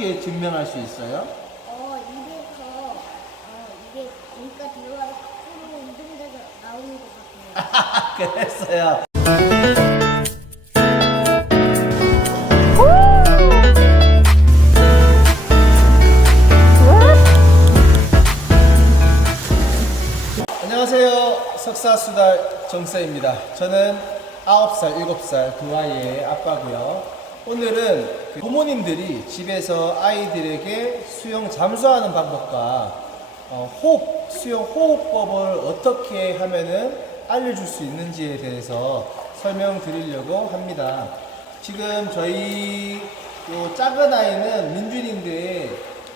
어떻게 증명할 수 있어요? 입에서 이게 여기가 들어가서 코로 운동돼서 나오는 것 같아요. 그랬어요. 안녕하세요. 석사수달 정쌤입니다. 저는 9살, 7살 두 아이의 아빠고요. 오늘은 부모님들이 집에서 아이들에게 수영 잠수하는 방법과 수영 호흡법을 어떻게 하면은 알려줄 수 있는지에 대해서 설명드리려고 합니다. 지금 저희 요 작은 아이는 민준이인데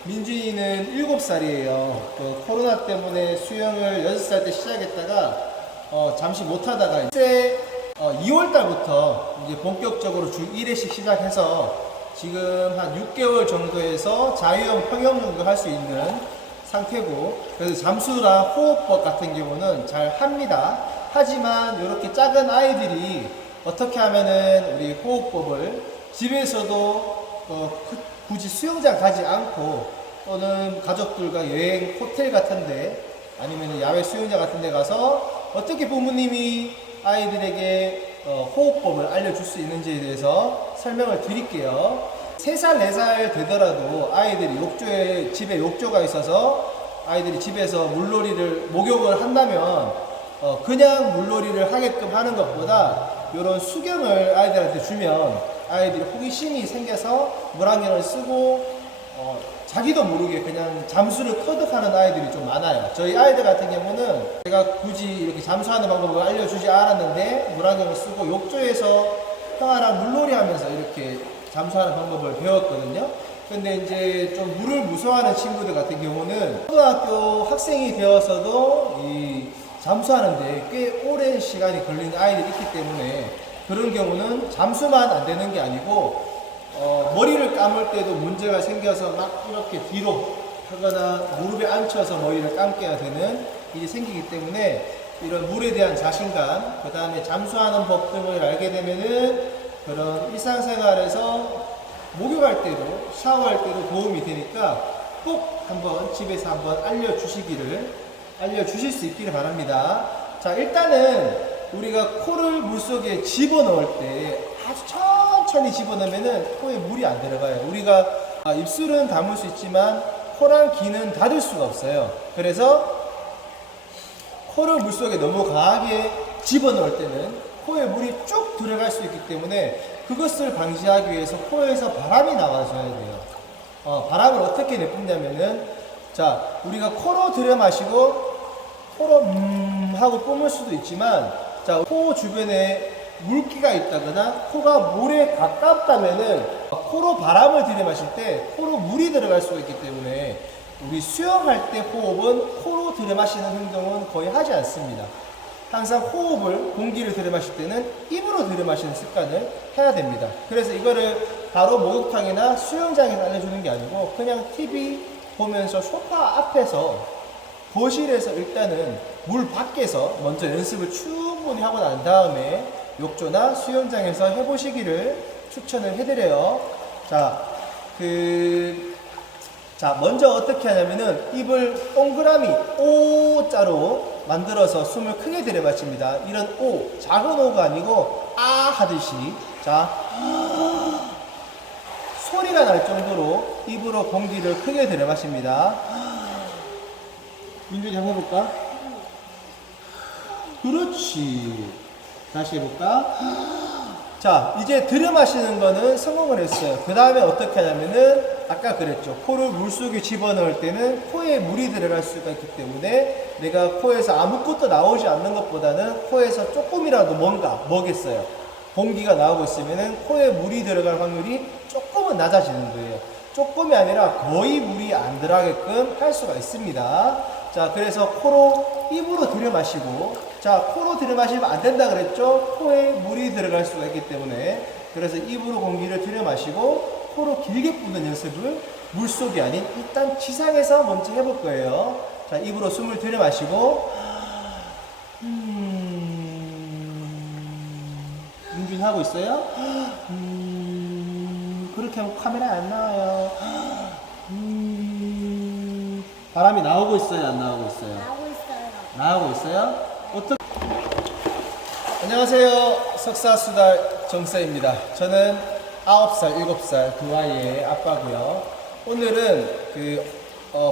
민준이는 7살이에요. 코로나 때문에 수영을 6살 때 시작했다가 잠시 못하다가 이제 2월 달부터 이제 본격적으로 주 1회씩 시작해서 지금 한 6개월 정도에서 자유형 평영 정도 할 수 있는 상태고, 그래서 잠수나 호흡법 같은 경우는 잘 합니다. 하지만 이렇게 작은 아이들이 어떻게 하면은 우리 호흡법을 집에서도 굳이 수영장 가지 않고 또는 가족들과 여행 호텔 같은데 아니면 야외 수영장 같은데 가서 어떻게 부모님이 아이들에게 호흡법을 알려줄 수 있는지에 대해서 설명을 드릴게요. 3살, 4살 되더라도 아이들이 집에 욕조가 있어서 아이들이 집에서 물놀이를 목욕을 한다면 그냥 물놀이를 하게끔 하는 것보다 이런 수경을 아이들한테 주면 아이들이 호기심이 생겨서 물안경을 쓰고 자기도 모르게 그냥 잠수를 터득하는 아이들이 좀 많아요. 저희 아이들 같은 경우는 제가 굳이 이렇게 잠수하는 방법을 알려주지 않았는데 물안경을 쓰고 욕조에서 형아랑 물놀이 하면서 이렇게 잠수하는 방법을 배웠거든요. 근데 이제 좀 물을 무서워하는 친구들 같은 경우는 초등학교 학생이 되어서도 이 잠수하는데 꽤 오랜 시간이 걸리는 아이들이 있기 때문에 그런 경우는 잠수만 안 되는 게 아니고 머리를 감을 때도 문제가 생겨서 막 이렇게 뒤로 하거나 무릎에 앉혀서 머리를 감게 되는 일이 생기기 때문에 이런 물에 대한 자신감, 그 다음에 잠수하는 법 등을 알게 되면은 그런 일상생활에서 목욕할 때도 샤워할 때도 도움이 되니까 꼭 한번 집에서 한번 알려주실 수 있기를 바랍니다. 자, 일단은 우리가 코를 물속에 집어넣을 때 아주 천천히 집어넣으면은 코에 물이 안 들어가요. 우리가 입술은 담을 수 있지만 코랑 귀는 닫을 수가 없어요. 그래서 코를 물속에 너무 강하게 집어넣을 때는 코에 물이 쭉 들어갈 수 있기 때문에 그것을 방지하기 위해서 코에서 바람이 나와줘야 돼요. 바람을 어떻게 내뿜냐면은 자, 우리가 코로 들여 마시고 코로 하고 뿜을 수도 있지만 자, 코 주변에 물기가 있다거나 코가 물에 가깝다면은 코로 바람을 들이마실 때 코로 물이 들어갈 수가 있기 때문에 우리 수영할 때 호흡은 코로 들이마시는 행동은 거의 하지 않습니다. 항상 공기를 들이마실 때는 입으로 들이마시는 습관을 해야 됩니다. 그래서 이거를 바로 목욕탕이나 수영장에서 알려주는 게 아니고 그냥 TV 보면서 소파 앞에서 거실에서 일단은 물 밖에서 먼저 연습을 충분히 하고 난 다음에 욕조나 수영장에서 해보시기를 추천을 해드려요. 자, 먼저 어떻게 하냐면은 입을 동그라미 O자로 만들어서 숨을 크게 들이마십니다. 이런 O, 작은 O가 아니고 아 하듯이 자 소리가 날 정도로 입으로 공기를 크게 들이마십니다. 민준이 한번 해볼까? 그렇지. 다시 해볼까? 자, 이제 들이마시는 거는 성공을 했어요. 그 다음에 어떻게 하냐면은 아까 그랬죠. 코를 물속에 집어넣을 때는 코에 물이 들어갈 수가 있기 때문에 내가 코에서 아무것도 나오지 않는 것보다는 코에서 조금이라도 뭔가 먹겠어요. 공기가 나오고 있으면은 코에 물이 들어갈 확률이 조금은 낮아지는 거예요. 조금이 아니라 거의 물이 안 들어가게끔 할 수가 있습니다. 자, 그래서 입으로 들여마시고, 자, 코로 들여마시면 안 된다 그랬죠? 코에 물이 들어갈 수가 있기 때문에, 그래서 입으로 공기를 들여마시고, 코로 길게 뿜는 연습을 물속이 아닌 일단 지상에서 먼저 해볼 거예요. 자, 입으로 숨을 들여마시고, 민준 하고 있어요? 그렇게 하면 카메라에 안 나와요. 바람이 나오고 있어요, 안 나오고 있어요? 나오고 있어요. 나오고 있어요? 어떻게? 안녕하세요. 석사수달 정쌤입니다. 저는 9살, 7살 두 아이의 아빠고요. 오늘은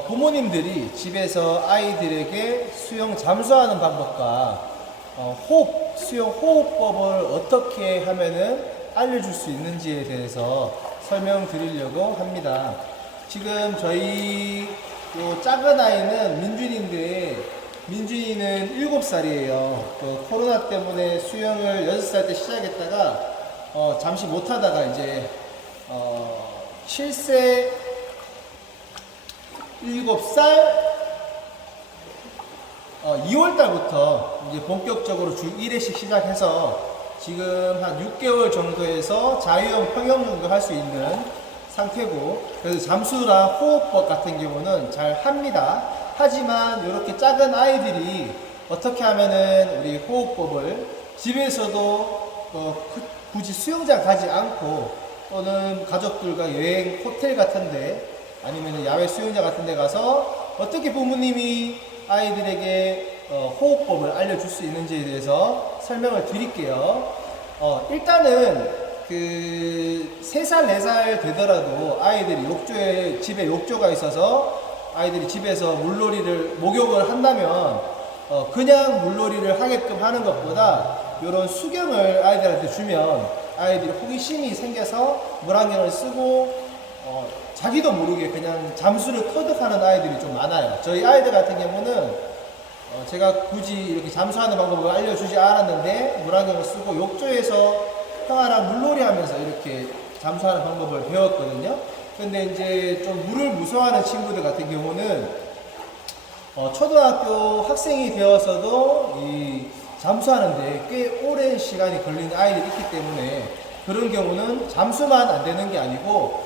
부모님들이 집에서 아이들에게 수영 잠수하는 방법과 수영 호흡법을 어떻게 하면은 알려줄 수 있는지에 대해서 설명드리려고 합니다. 지금 저희 요 작은 아이는 민준인데, 민준이는 7살이에요. 코로나 때문에 수영을 6살 때 시작했다가 잠시 못하다가 이제 7세 7살 2월 달부터 이제 본격적으로 주 1회씩 시작해서 지금 한 6개월 정도에서 자유형 평형 정도 할 수 있는 상태고, 그래서 잠수나 호흡법 같은 경우는 잘 합니다. 하지만 이렇게 작은 아이들이 어떻게 하면은 우리 호흡법을 집에서도 굳이 수영장 가지 않고 또는 가족들과 여행 호텔 같은데 아니면 야외 수영장 같은데 가서 어떻게 부모님이 아이들에게 호흡법을 알려줄 수 있는지에 대해서 설명을 드릴게요. 일단은 3살, 4살 되더라도 아이들이 집에 욕조가 있어서 아이들이 집에서 목욕을 한다면 그냥 물놀이를 하게끔 하는 것보다 이런 수경을 아이들한테 주면 아이들이 호기심이 생겨서 물안경을 쓰고 자기도 모르게 그냥 잠수를 터득하는 아이들이 좀 많아요. 저희 아이들 같은 경우는 제가 굳이 이렇게 잠수하는 방법을 알려주지 않았는데 물안경을 쓰고 욕조에서 형아랑 물놀이 하면서 이렇게 잠수하는 방법을 배웠거든요. 근데 이제 좀 물을 무서워하는 친구들 같은 경우는 초등학교 학생이 되어서도 이 잠수하는데 꽤 오랜 시간이 걸리는 아이들이 있기 때문에 그런 경우는 잠수만 안 되는 게 아니고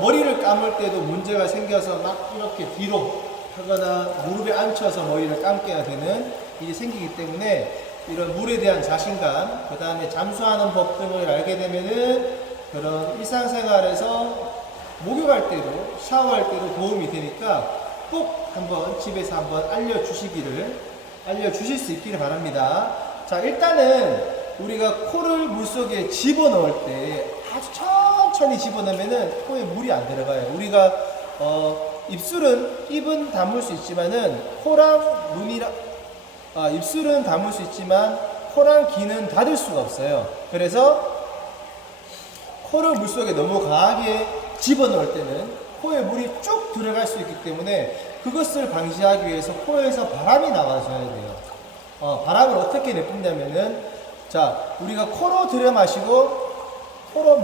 머리를 감을 때도 문제가 생겨서 막 이렇게 뒤로 하거나 무릎에 앉혀서 머리를 감게 되는 일이 생기기 때문에 이런 물에 대한 자신감, 그 다음에 잠수하는 법 등을 알게 되면은 그런 일상생활에서 목욕할 때도 샤워할 때도 도움이 되니까 꼭 한번 집에서 한번 알려주실 수 있기를 바랍니다. 자, 일단은 우리가 코를 물속에 집어넣을 때 아주 천천히 집어넣으면은 코에 물이 안 들어가요. 우리가 입은 다물 수 있지만은 입술은 다물 수 있지만 코랑 귀는 닫을 수가 없어요. 그래서 코를 물속에 너무 강하게 집어넣을 때는 코에 물이 쭉 들어갈 수 있기 때문에 그것을 방지하기 위해서 코에서 바람이 나와줘야 돼요. 바람을 어떻게 내뿜냐면은, 자, 우리가 코로 들여 마시고 코로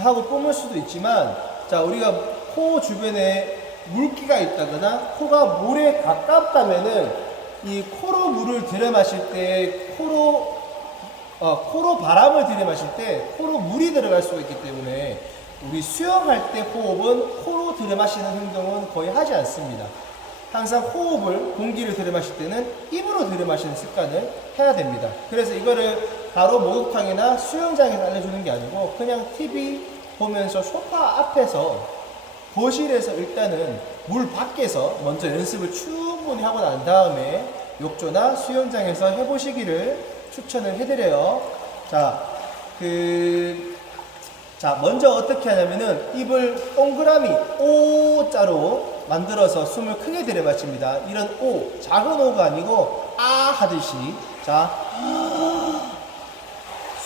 하고 뿜을 수도 있지만, 자, 우리가 코 주변에 물기가 있다거나 코가 물에 가깝다면은 이 코로 물을 들여 마실 때 코로 바람을 들여 마실 때 코로 물이 들어갈 수가 있기 때문에 우리 수영할 때 호흡은 코로 들여 마시는 행동은 거의 하지 않습니다. 항상 공기를 들여 마실 때는 입으로 들여 마시는 습관을 해야 됩니다. 그래서 이거를 바로 목욕탕이나 수영장에서 알려주는 게 아니고 그냥 TV 보면서 소파 앞에서 거실에서 일단은 물 밖에서 먼저 연습을 충분히 하고 난 다음에 욕조나 수영장에서 해보시기를 추천을 해드려요. 자, 먼저 어떻게 하냐면은 입을 동그라미 O자로 만들어서 숨을 크게 들이마십니다. 이런 O, 작은 O가 아니고 아 하듯이, 자,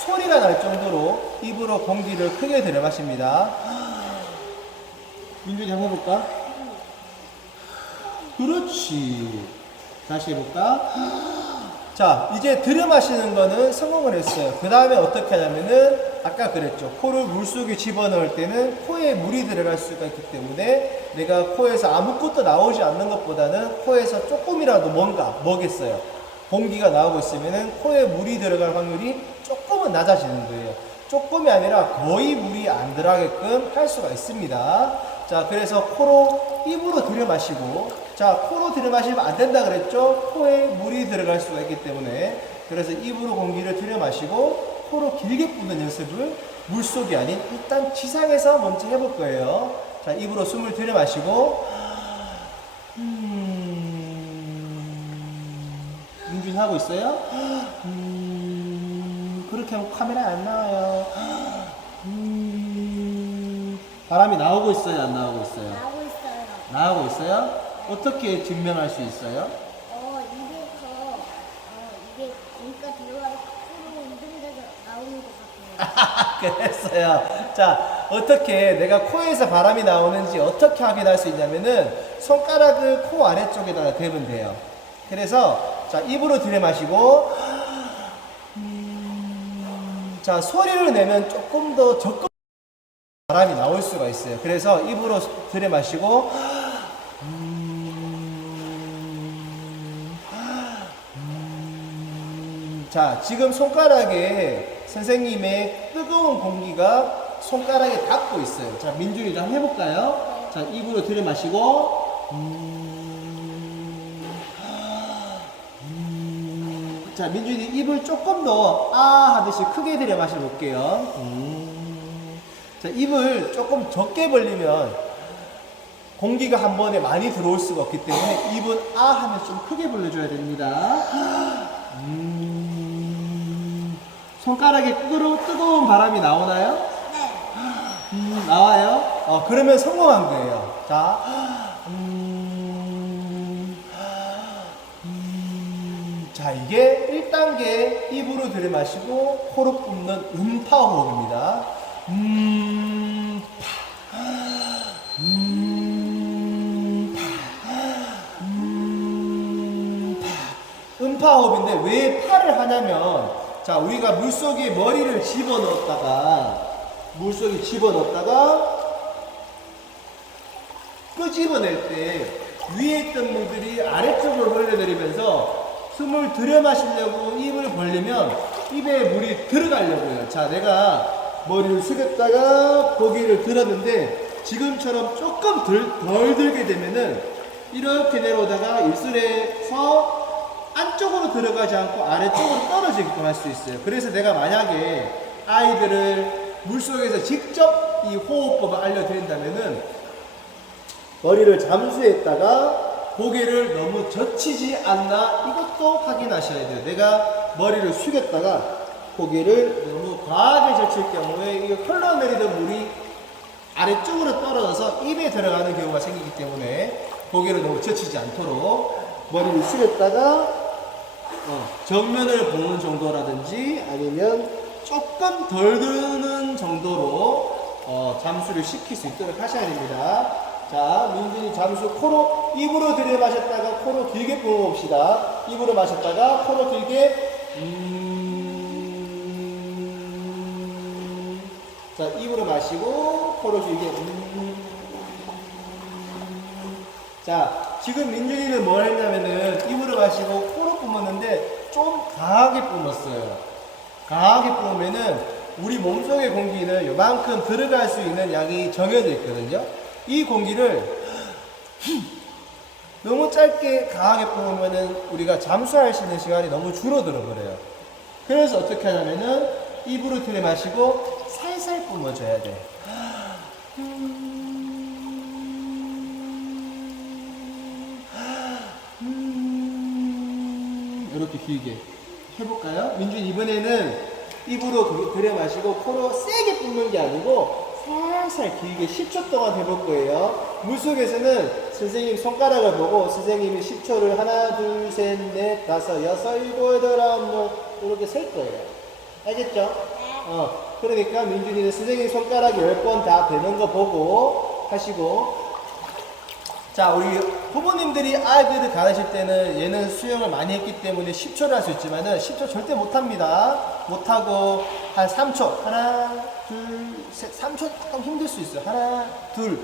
소리가 날 정도로 입으로 공기를 크게 들이마십니다. 민준이 한번 해볼까? 그렇지. 다시 해볼까? 자, 이제 들여 마시는 거는 성공을 했어요. 그 다음에 어떻게 하냐면은 아까 그랬죠. 코를 물속에 집어넣을 때는 코에 물이 들어갈 수가 있기 때문에 내가 코에서 아무것도 나오지 않는 것보다는 코에서 조금이라도 뭔가 먹겠어요. 공기가 나오고 있으면은 코에 물이 들어갈 확률이 조금은 낮아지는 거예요. 조금이 아니라 거의 물이 안 들어가게끔 할 수가 있습니다. 자, 그래서 입으로 들여 마시고, 자, 코로 들여 마시면 안 된다 그랬죠? 코에 물이 들어갈 수가 있기 때문에. 그래서 입으로 공기를 들여 마시고 코로 길게 뿜는 연습을 물속이 아닌 일단 지상에서 먼저 해볼 거예요. 자, 입으로 숨을 들여 마시고 민준이 하고 있어요? 그렇게 하면 카메라에 안 나와요. 바람이 나오고 있어요? 안 나오고 있어요? 나오고 있어요. 나오고 있어요? 어떻게 증명할 수 있어요? 입에서 이게 공기가 들어가서 코로 운동돼서 나오는 것 같아요. 그랬어요. 자, 어떻게 내가 코에서 바람이 나오는지 어떻게 확인할 수 있냐면은 손가락을 코 아래쪽에다가 대면 돼요. 그래서 자, 입으로 들이마시고 자, 소리를 내면 조금 더 적극 바람이 나올 수가 있어요. 그래서 입으로 들이마시고 자, 지금 손가락에 선생님의 뜨거운 공기가 손가락에 닿고 있어요. 자, 민준이도 한번 해볼까요? 자, 입으로 들이마시고 자, 민준이 입을 조금 더 하듯이 크게 들여 마셔볼게요. 자, 입을 조금 적게 벌리면 공기가 한 번에 많이 들어올 수가 없기 때문에 입은 하면 좀 크게 벌려줘야 됩니다. 손가락에 뜨거운 바람이 나오나요? 네. 나와요? 그러면 성공한 거예요. 자, 자, 이게 1단계 입으로 들이마시고 코로 뿜는 음파 호흡입니다. 음파 호흡인데 왜 파를 하냐면 자, 우리가 물속에 머리를 물속에 집어넣었다가 끄집어낼 때 위에 있던 물들이 아래쪽으로 흘러내리면서 숨을 들여 마시려고 입을 벌리면 입에 물이 들어가려고요. 자, 내가 머리를 숙였다가 고개를 들었는데 지금처럼 조금 덜 들게 되면은 이렇게 내려오다가 입술에서 안쪽으로 들어가지 않고 아래쪽으로 떨어지게끔 할 수 있어요. 그래서 내가 만약에 아이들을 물속에서 직접 이 호흡법을 알려드린다면은 머리를 잠수했다가 고개를 너무 젖히지 않나 이것도 확인하셔야 돼요. 내가 머리를 숙였다가 고개를 너무 과하게 젖힐 경우에 이 흘러내리던 물이 아래쪽으로 떨어져서 입에 들어가는 경우가 생기기 때문에 고개를 너무 젖히지 않도록 머리를 숙였다가 정면을 보는 정도라든지 아니면 조금 덜 드는 정도로 잠수를 시킬 수 있도록 하셔야 됩니다. 자, 민준이 잠수 코로 입으로 들여 마셨다가 코로 길게 뿜어봅시다. 입으로 마셨다가 코로 길게 자, 입으로 마시고 코로 길게 자, 지금 민준이는 뭘 했냐면은 입으로 마시고 코로 뿜었는데 좀 강하게 뿜었어요. 강하게 뿜으면은 우리 몸속의 공기는 요만큼 들어갈 수 있는 양이 정해져 있거든요. 이 공기를 너무 짧게 강하게 뿜으면은 우리가 잠수할 수 있는 시간이 너무 줄어들어 버려요. 그래서 어떻게 하냐면은 입으로 들이마시고 살살 뿜어줘야 돼. 이렇게 길게 해볼까요? 민준 이번에는 입으로 들여마시고 코로 세게 뿜는 게 아니고 살살 길게 10초 동안 해볼 거예요. 물속에서는 선생님 손가락을 보고 선생님이 10초를 하나, 둘, 셋, 넷, 다섯, 여섯, 일곱, 여덟, 아홉, 이렇게 셀 거예요. 알겠죠? 그러니까 민준이는 선생님 손가락 10번 다 되는 거 보고 하시고 자, 우리 부모님들이 아이들을 가르칠 때는 얘는 수영을 많이 했기 때문에 10초를 할 수 있지만은 10초 절대 못합니다. 못하고 한 3초. 하나, 둘, 셋. 3초 조금 힘들 수 있어요. 하나, 둘,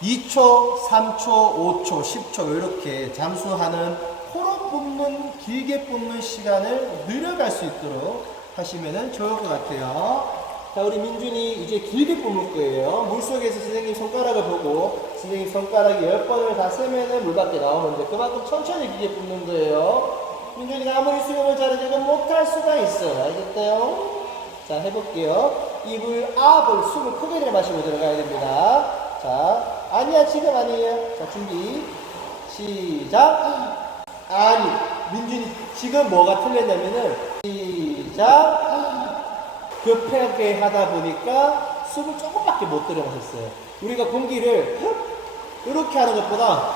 2초, 3초, 5초, 10초 이렇게 잠수하는 코로 뿜는 길게 뿜는 시간을 늘려갈 수 있도록 하시면 좋을 것 같아요. 자, 우리 민준이 이제 길게 뿜을 거예요. 물속에서 선생님 손가락을 보고 선생님 손가락이 10번을 다 세면은 물밖에 나오는데 그만큼 천천히 길게 뿜는 거예요. 민준이가 아무리 수영을 잘해도 못할 수가 있어요. 알겠어요? 자, 해볼게요. 입을 숨을 크게 내마시고 들어가야 됩니다. 자, 아니야, 지금 아니에요. 자, 준비. 시작. 아니, 민준이 지금 뭐가 틀렸냐면은 시작. 급하게 하다 보니까 숨을 조금밖에 못 들여마셨어요. 우리가 공기를 이렇게 하는 것보다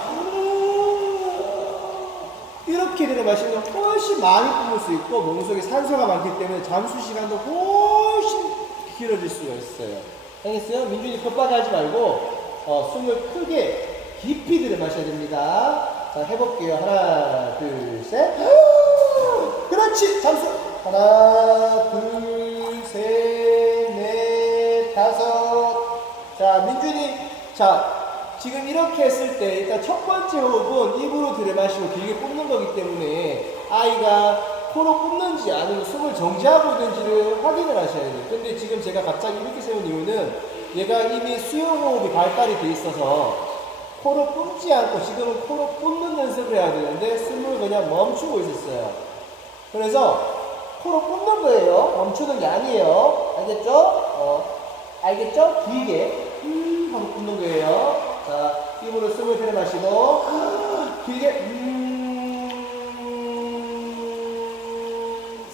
이렇게 들여마시면 훨씬 많이 뿜을 수 있고 몸속에 산소가 많기 때문에 잠수 시간도 훨씬 길어질 수가 있어요. 알겠어요? 민준이 급하게 하지 말고 숨을 크게 깊이 들여마셔야 됩니다. 자, 해볼게요. 하나, 둘, 셋. 그렇지. 잠수. 하나, 둘, 셋, 넷, 다섯. 자, 민준이. 자, 지금 이렇게 했을 때 일단 첫 번째 호흡은 입으로 들여마시고 길게 뿜는 거기 때문에 아이가 코로 뿜는지 아니면 숨을 정지하고 있는지를 확인을 하셔야 돼요. 근데 지금 제가 갑자기 이렇게 세운 이유는 얘가 이미 수용호흡이 발달이 돼 있어서 코로 뿜지 않고 지금은 코로 뿜는 연습을 해야 되는데 숨을 그냥 멈추고 있었어요. 그래서 코로 뿜는 거예요. 멈추는 게 아니에요. 알겠죠? 알겠죠? 길게 하고 뿜는 거예요. 자, 입으로 숨을 들여마시고 길게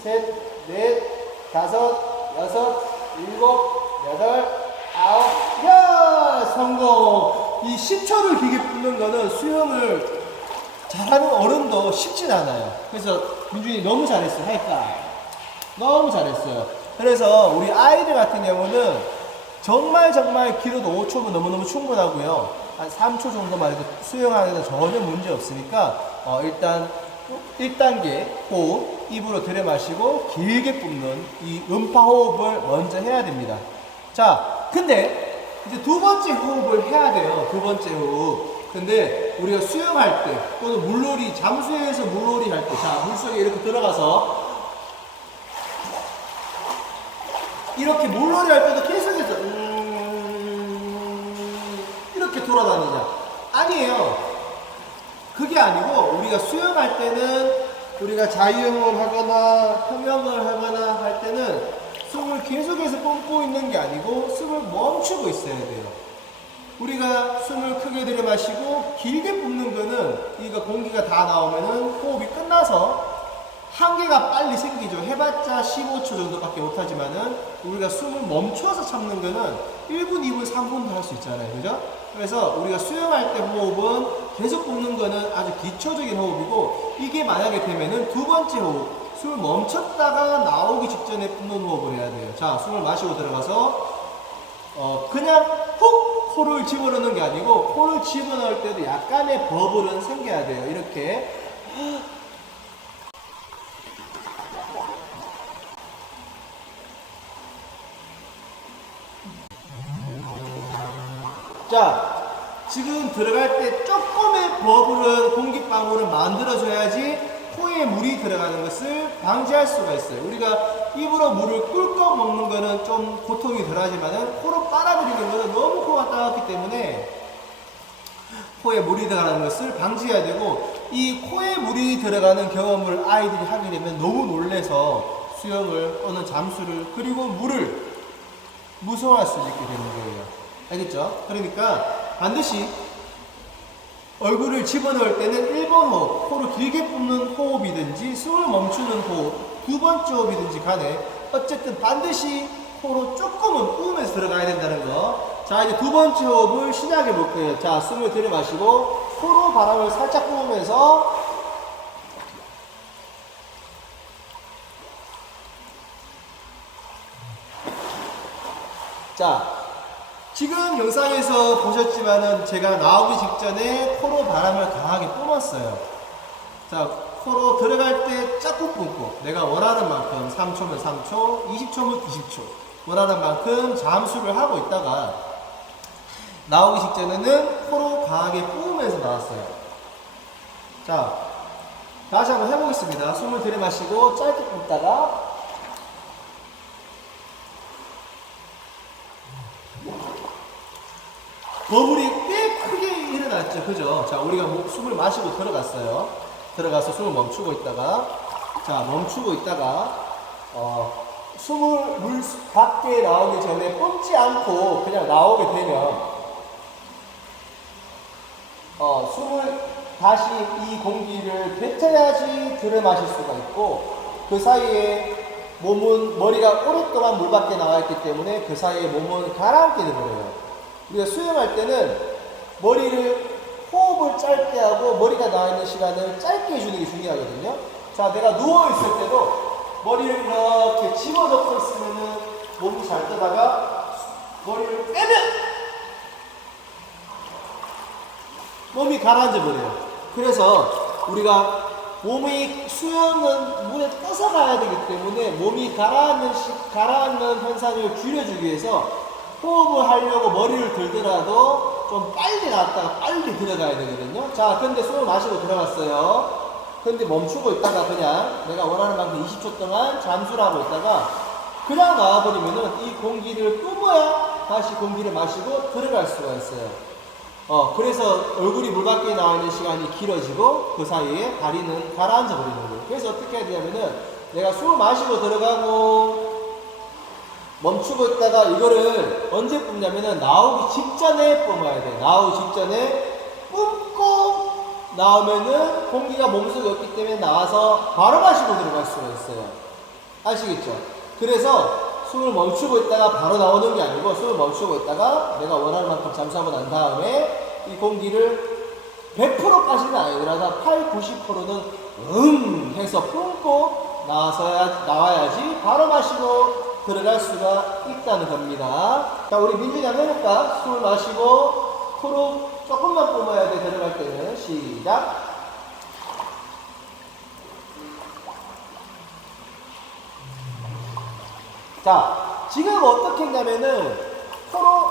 셋, 넷, 다섯, 여섯, 일곱, 여덟, 아홉, 야! 성공! 이 10초를 길게 뿜는 거는 수영을 잘하는 어른도 쉽진 않아요. 그래서 민준이 너무 잘했어요. 할까? 너무 잘했어요. 그래서 우리 아이들 같은 경우는 정말 길어도 5초면 너무너무 충분하고요. 한 3초 정도만 해도 수영하는 데는 전혀 문제 없으니까 일단 1단계 호흡, 입으로 들여마시고 길게 뿜는 이 음파 호흡을 먼저 해야 됩니다. 자, 근데 이제 두 번째 호흡을 해야 돼요. 두 번째 호흡. 근데 우리가 수영할 때 또는 물놀이, 잠수해서 물놀이 할 때, 자, 물속에 이렇게 들어가서 이렇게 물놀이 할 때도 계속해서 이렇게 돌아다니냐? 아니에요. 그게 아니고 우리가 수영할 때는 우리가 자유형을 하거나 평형을 하거나 할 때는 숨을 계속해서 뿜고 있는 게 아니고 숨을 멈추고 있어야 돼요. 우리가 숨을 크게 들여마시고 길게 뿜는 거는 이거 공기가 다 나오면은 호흡이 끝나서 한계가 빨리 생기죠. 해봤자 15초 정도밖에 못하지만은 우리가 숨을 멈춰서 참는 거는 1분, 2분, 3분도 할 수 있잖아요. 그죠? 그래서 우리가 수영할 때 호흡은 계속 뿜는 거는 아주 기초적인 호흡이고 이게 만약에 되면은 두 번째 호흡, 숨을 멈췄다가 나오기 직전에 뿜는 호흡을 해야 돼요. 자, 숨을 마시고 들어가서 그냥 훅 코를 집어넣는 게 아니고 코를 집어넣을 때도 약간의 버블은 생겨야 돼요. 이렇게. 자, 지금 들어갈 때 조금의 버블은 공기방울을 만들어줘야지 코에 물이 들어가는 것을 방지할 수가 있어요. 우리가 입으로 물을 꿀꺽 먹는 거는 좀 고통이 덜하지만은 코로 빨아들이는 거는 너무 코가 따갑기 때문에 코에 물이 들어가는 것을 방지해야 되고 이 코에 물이 들어가는 경험을 아이들이 하게 되면 너무 놀래서 수영을 또는 잠수를 그리고 물을 무서워할 수 있게 되는 거예요. 알겠죠? 그러니까 반드시 얼굴을 집어넣을 때는 1번 호흡, 코를 길게 뿜는 호흡이든지 숨을 멈추는 호흡, 두 번째 호흡이든지 간에 어쨌든 반드시 코로 조금은 뿜으면서 들어가야 된다는 거. 자, 이제 두 번째 호흡을 시작해 볼 거예요. 자, 숨을 들여마시고 코로 바람을 살짝 뿜으면서 자, 지금 영상에서 보셨지만은 제가 나오기 직전에 코로 바람을 강하게 뿜었어요. 자, 코로 들어갈 때 짝꿍 뿜고 내가 원하는 만큼 3초면 3초, 20초면 20초 원하는 만큼 잠수를 하고 있다가 나오기 직전에는 코로 강하게 뿜으면서 나왔어요. 자, 다시 한번 해보겠습니다. 숨을 들이마시고 짧게 뿜다가 버블이 꽤 크게 일어났죠. 그죠? 자, 우리가 숨을 마시고 들어갔어요. 들어가서 숨을 멈추고 있다가, 자, 멈추고 있다가, 숨을 물 밖에 나오기 전에 뿜지 않고 그냥 나오게 되면, 숨을 다시 이 공기를 뱉어야지 들여 마실 수가 있고, 그 사이에 머리가 오랫동안 물 밖에 나와 있기 때문에 그 사이에 몸은 가라앉게 되버려요. 우리가 수영할 때는 호흡을 짧게 하고 머리가 나와 있는 시간을 짧게 해주는 게 중요하거든요. 자, 내가 누워있을 때도 머리를 이렇게 집어넣고 있으면은 몸이 잘 뜨다가 머리를 빼면 몸이 가라앉아 버려요. 그래서 우리가 수영은 물에 떠서 가야 되기 때문에 몸이 가라앉는 현상을 줄여주기 위해서 호흡을 하려고 머리를 들더라도 좀 빨리 나왔다가 빨리 들어가야 되거든요. 자, 근데 숨을 마시고 들어갔어요. 근데 멈추고 있다가 그냥 내가 원하는 만큼 20초 동안 잠수를 하고 있다가 그냥 나와버리면은 이 공기를 뿜어야 다시 공기를 마시고 들어갈 수가 있어요. 그래서 얼굴이 물 밖에 나와 있는 시간이 길어지고 그 사이에 다리는 가라앉아 버리는 거예요. 그래서 어떻게 해야 되냐면은 내가 숨을 마시고 들어가고 멈추고 있다가 이거를 언제 뿜냐면은 나오기 직전에 뿜어야 돼. 나오기 직전에 뿜고 나오면은 공기가 몸속에 없기 때문에 나와서 바로 마시고 들어갈 수가 있어요. 아시겠죠? 그래서 숨을 멈추고 있다가 바로 나오는 게 아니고 숨을 멈추고 있다가 내가 원하는 만큼 잠수하고 난 다음에 이 공기를 100%까지는 아니더라도 8, 90%는 해서 뿜고 나와야지 바로 마시고 들어갈 수가 있다는 겁니다. 자, 우리 민준이 한번 해볼까? 숨을 마시고 코로 조금만 뿜어야 돼. 들어갈 때는 시작. 자, 지금 어떻게 했냐면은 코로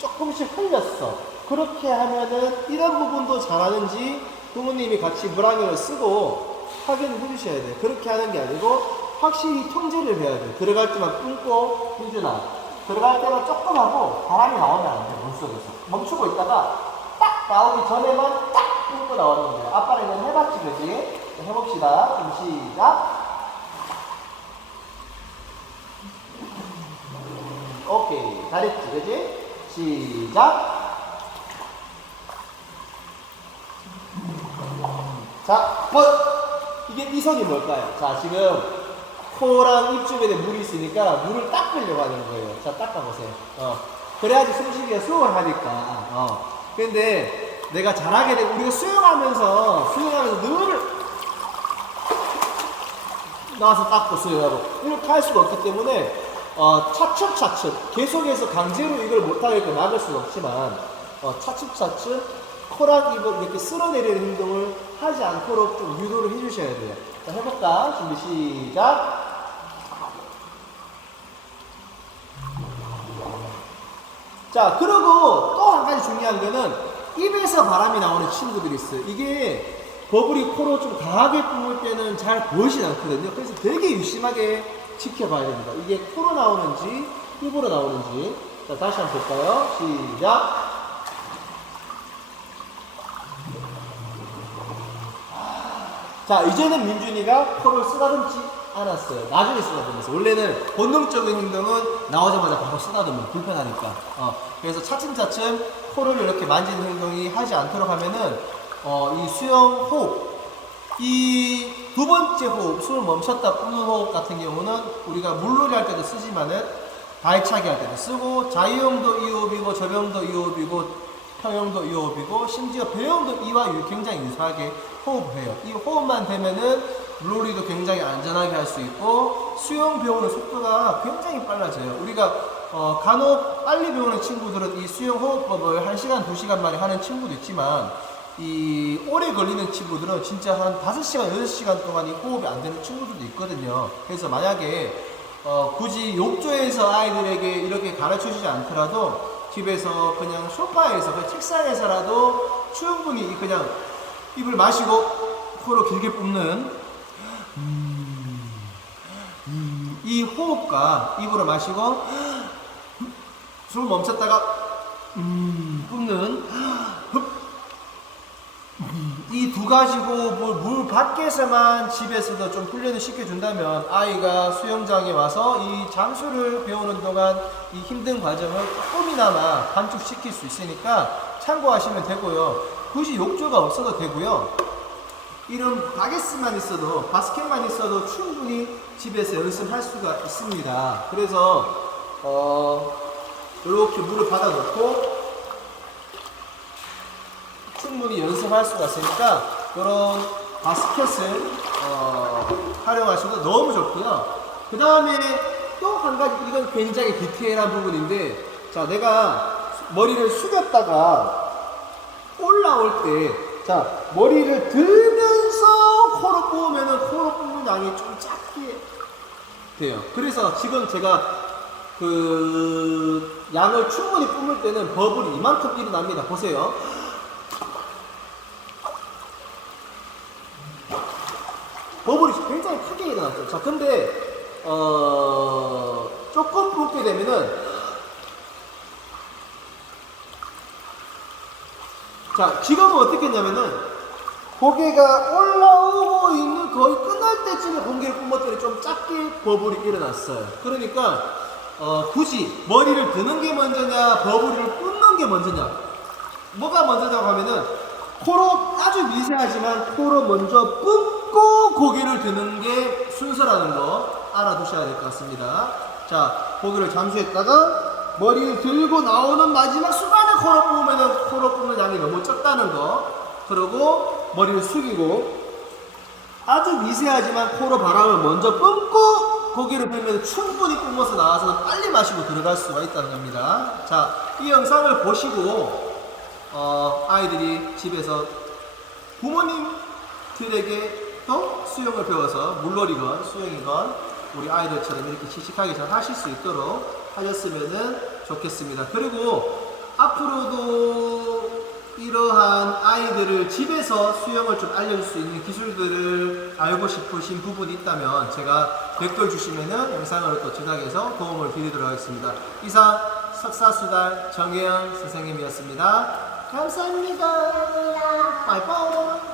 조금씩 흘렸어. 그렇게 하면은 이런 부분도 잘하는지 부모님이 같이 브라운을 쓰고 확인을 해주셔야 돼. 그렇게 하는 게 아니고 확실히 통제를 해야 돼. 들어갈 때만 뿜고, 민준아, 들어갈 때만 조금 하고 바람이 나오면 안 돼. 물속에서 멈추고 있다가 딱 나오기 전에만 딱 뿜고 나오는 거야. 아빠는 이건 해봤지, 그지? 해봅시다. 그럼 시작. 오케이, 잘했지, 그지? 시작. 자, 이게 이 선이 뭘까요? 자, 지금 코랑 입 주변에 물이 있으니까 물을 닦으려고 하는 거예요. 자, 닦아보세요. 그래야지 숨쉬기가 수월하니까. 근데 내가 잘하게 되고, 우리가 수영하면서 늘 나와서 닦고 수영하고 이렇게 할 수가 없기 때문에 차츰 계속해서 강제로 이걸 못하게끔 막을 수는 없지만 차츰 코랑 입을 이렇게 쓸어내리는 행동을 하지 않도록 좀 유도를 해주셔야 돼요. 자, 해볼까? 준비 시작. 자, 그리고 또 한 가지 중요한 거는 입에서 바람이 나오는 친구들이 있어요. 이게 버블이 코로 좀 강하게 뿜을 때는 잘 보이진 않거든요. 그래서 되게 유심하게 지켜봐야 됩니다. 이게 코로 나오는지 입으로 나오는지. 자, 다시 한번 볼까요? 시작. 자, 이제는 민준이가 코를 쓰다듬지 않았어요. 나중에 쓰다듬었어요. 원래는 본능적인 행동은 나오자마자 바로 쓰다듬으면 불편하니까. 그래서 차츰차츰 코를 이렇게 만지는 행동이 하지 않도록 하면은 이 수영 호흡, 이 두 번째 호흡, 숨을 멈췄다 뿜는 호흡 같은 경우는 우리가 물놀이 할 때도 쓰지만은 발차기 할 때도 쓰고, 자유형도 이 호흡이고 저병도 이 호흡이고 평형도 이 호흡이고 심지어 배영도 이와 굉장히 유사하게 호흡을 해요. 이 호흡만 되면은 물놀이도 굉장히 안전하게 할 수 있고 수영 배우는 속도가 굉장히 빨라져요. 우리가 간혹 빨리 배우는 친구들은 이 수영 호흡법을 1시간, 2시간 만에 하는 친구도 있지만 이 오래 걸리는 친구들은 진짜 한 5시간, 6시간 동안 이 호흡이 안 되는 친구들도 있거든요. 그래서 만약에 굳이 욕조에서 아이들에게 이렇게 가르쳐 주지 않더라도 집에서 그냥 소파에서, 그냥 책상에서라도 충분히 그냥 입을 마시고 코로 길게 뿜는 이 호흡과 입으로 마시고 숨을 멈췄다가 뿜는 이 두 가지 호흡을 물 밖에서만 집에서도 좀 훈련을 시켜준다면 아이가 수영장에 와서 이 잠수를 배우는 동안 이 힘든 과정을 조금이나마 감축시킬 수 있으니까 참고하시면 되고요. 굳이 욕조가 없어도 되고요. 이런 바게스만 있어도, 바스켓만 있어도 충분히 집에서 연습할 수가 있습니다. 그래서 이렇게 물을 받아 놓고 충분히 연습할 수가 있으니까 이런 바스켓을 활용하셔도 너무 좋고요. 그 다음에 또 한 가지, 이건 굉장히 디테일한 부분인데, 자, 내가 머리를 숙였다가 올라올 때, 자, 머리를 들면서 코로 뽑으면은 코로 뽑는 양이 좀 작게 돼요. 그래서 지금 제가 그 양을 충분히 뿜을 때는 버블이 이만큼 일어납니다. 보세요. 버블이 굉장히 크게 일어났죠. 자, 근데 조금 붓게 되면은, 자, 지금은 어떻게 했냐면은 고개가 올라오고 있는 거의 끝날 때쯤에 공기를 뿜었더니 좀 작게 버블이 일어났어요. 그러니까 굳이 머리를 드는 게 먼저냐 버블을 뿜는 게 먼저냐, 뭐가 먼저냐고 하면은 코로 아주 미세하지만 코로 먼저 뿜고 고개를 드는 게 순서라는 거 알아두셔야 될 것 같습니다. 자, 고개를 잠수했다가 머리를 들고 나오는 마지막 순간에 코로 뿜으면 코로 뿜는 양이 너무 적다는 거. 그리고 머리를 숙이고 아주 미세하지만 코로 바람을 먼저 뿜고 고개를 들면 충분히 뿜어서 나와서 빨리 마시고 들어갈 수가 있다는 겁니다. 자, 이 영상을 보시고 아이들이 집에서 부모님들에게도 수영을 배워서 물놀이건 수영이건 우리 아이들처럼 이렇게 씩씩하게 잘 하실 수 있도록 하셨으면 좋겠습니다. 그리고 앞으로도 이러한 아이들을 집에서 수영을 좀 알려줄 수 있는 기술들을 알고 싶으신 부분이 있다면 제가 댓글 주시면은 영상을 또 제작해서 도움을 드리도록 하겠습니다. 이상 석사수달 정혜영 선생님이었습니다. 감사합니다. 바이바이.